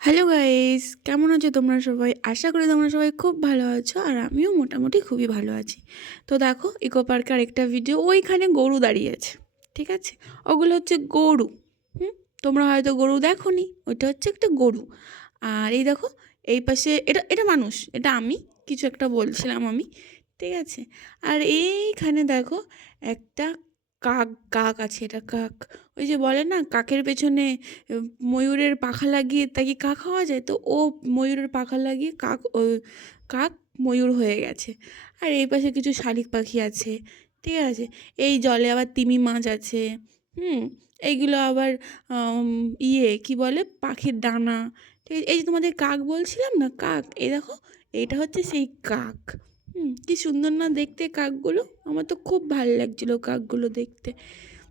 Hello guys, কেমন আছো তোমরা সবাই? আশা করি তোমরা সবাই খুব ভালো আছো আর আমিও মোটামুটি খুবই ভালো আছি। তো দেখো ইকো পার্কে আরেকটা ভিডিও, ওইখানে গরু দাঁড়িয়ে আছে, ঠিক আছে? ওগুলো হচ্ছে গরু। হুম, তোমরা হয়তো গরু দেখোনি, ওইটা হচ্ছে একটা গরু। আর এই দেখো, এই পাশে এটা এটা মানুষ, এটা আমি কিছু একটা বলছিলাম আমি, ঠিক আছে? আর এইখানে দেখো একটা কাক, কাক আছে, এটা কাক। ওই যে বলে না কাকের পেছনে ময়ূরের পাখা লাগিয়ে তাকে কাক হওয়া যায়, তো ও ময়ূরের পাখা লাগিয়ে কাক ময়ূর হয়ে গেছে। আর এই পাশে কিছু শালিক পাখি আছে, ঠিক আছে? এই জলে আবার তিমি মাছ আছে। হুম, এইগুলো আবার কি বলে, পাখির ডানা। ঠিক আছে, এই যে তোমাদের কাক বলছিলাম না, কাক, এই দেখো, এইটা হচ্ছে সেই কাক। কি সুন্দর না দেখতে কাকগুলো, আমার তো খুব ভালো লাগছিলো কাকগুলো দেখতে।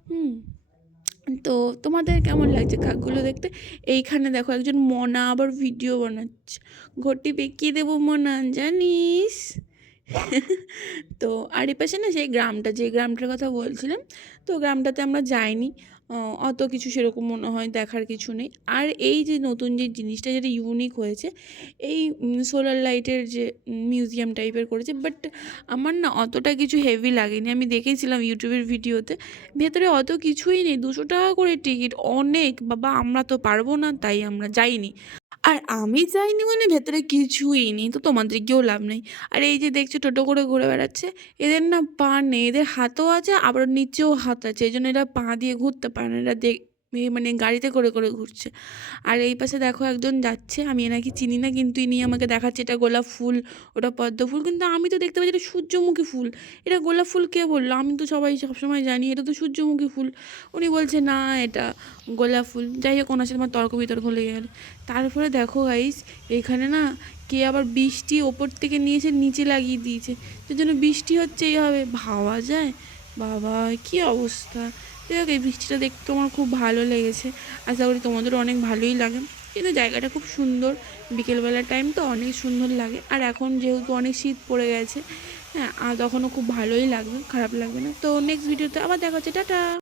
হুম, তো তোমাদের কেমন লাগছে কাকগুলো দেখতে? এইখানে দেখো একজন মনা আবার ভিডিও বানাচ্ছে। ঘটি পেকিয়ে দেবো মনা, জানিস? তো আর এই পাশে না সেই গ্রামটা, যে গ্রামটার কথা বলছিলাম, তো গ্রামটাতে আমরা যাইনি। অত কিছু সেরকম মনে হয় দেখার কিছু নেই। আর এই যে নতুন যে জিনিসটা যেটা ইউনিক হয়েছে, এই সোলার লাইটের যে মিউজিয়াম টাইপের করেছে, বাট আমার না অতটা কিছু হেভি লাগেনি। আমি দেখেছিলাম ইউটিউবের ভিডিওতে, ভেতরে অত কিছুই নেই, 200 টাকা করে টিকিট, অনেক বাবা, আমরা তো পারবো না, তাই আমরা যাইনি। আর আমি যাইনি মানে ভেতরে কিছুই নেই, তো তোমাদের গিয়েও লাভ নেই। আর এই যে দেখছো টোটো করে ঘুরে বেড়াচ্ছে, এদের না পা নেই, এদের হাতও আছে আবার নিচেও হাত আছে, এই জন্য এরা পা দিয়ে ঘুরতে পারে না, এরা মানে গাড়িতে করে করে ঘুরছে। আর এই পাশে দেখো একজন যাচ্ছে, আমি এনাকে চিনি না, কিন্তু ইনি আমাকে দেখাচ্ছে এটা গোলাপ ফুল, ওটা পদ্ম ফুল, কিন্তু আমি তো দেখতে পাচ্ছি এটা সূর্যমুখী ফুল। এটা গোলাপ ফুল কে বললো? আমি তো সবসময় জানি এটা তো সূর্যমুখী ফুল। উনি বলছে না এটা গোলাপ ফুল। যাই হোক, ওনার সাথে আমার তর্ক বিতর্ক লেগে গেল। তারপরে দেখো গাইস, এখানে না কে আবার বৃষ্টি ওপর থেকে নিয়েছে নিচে লাগিয়ে দিয়েছে, যে জন্য বৃষ্টি হচ্ছে এইভাবে, ভাবা যায়? বাবা, কি অবস্থা! যাই হোক, এই বৃষ্টিটা দেখতে আমার খুব ভালো লেগেছে, আশা করি তোমাদেরও অনেক ভালোই লাগে। কিন্তু জায়গাটা খুব সুন্দর, বিকেলবেলার টাইম তো অনেক সুন্দর লাগে। আর এখন যেহেতু অনেক শীত পড়ে গেছে, হ্যাঁ, আর তখনও খুব ভালোই লাগবে, খারাপ লাগবে না। তো নেক্সট ভিডিওতে আবার দেখা হচ্ছে, টাটা।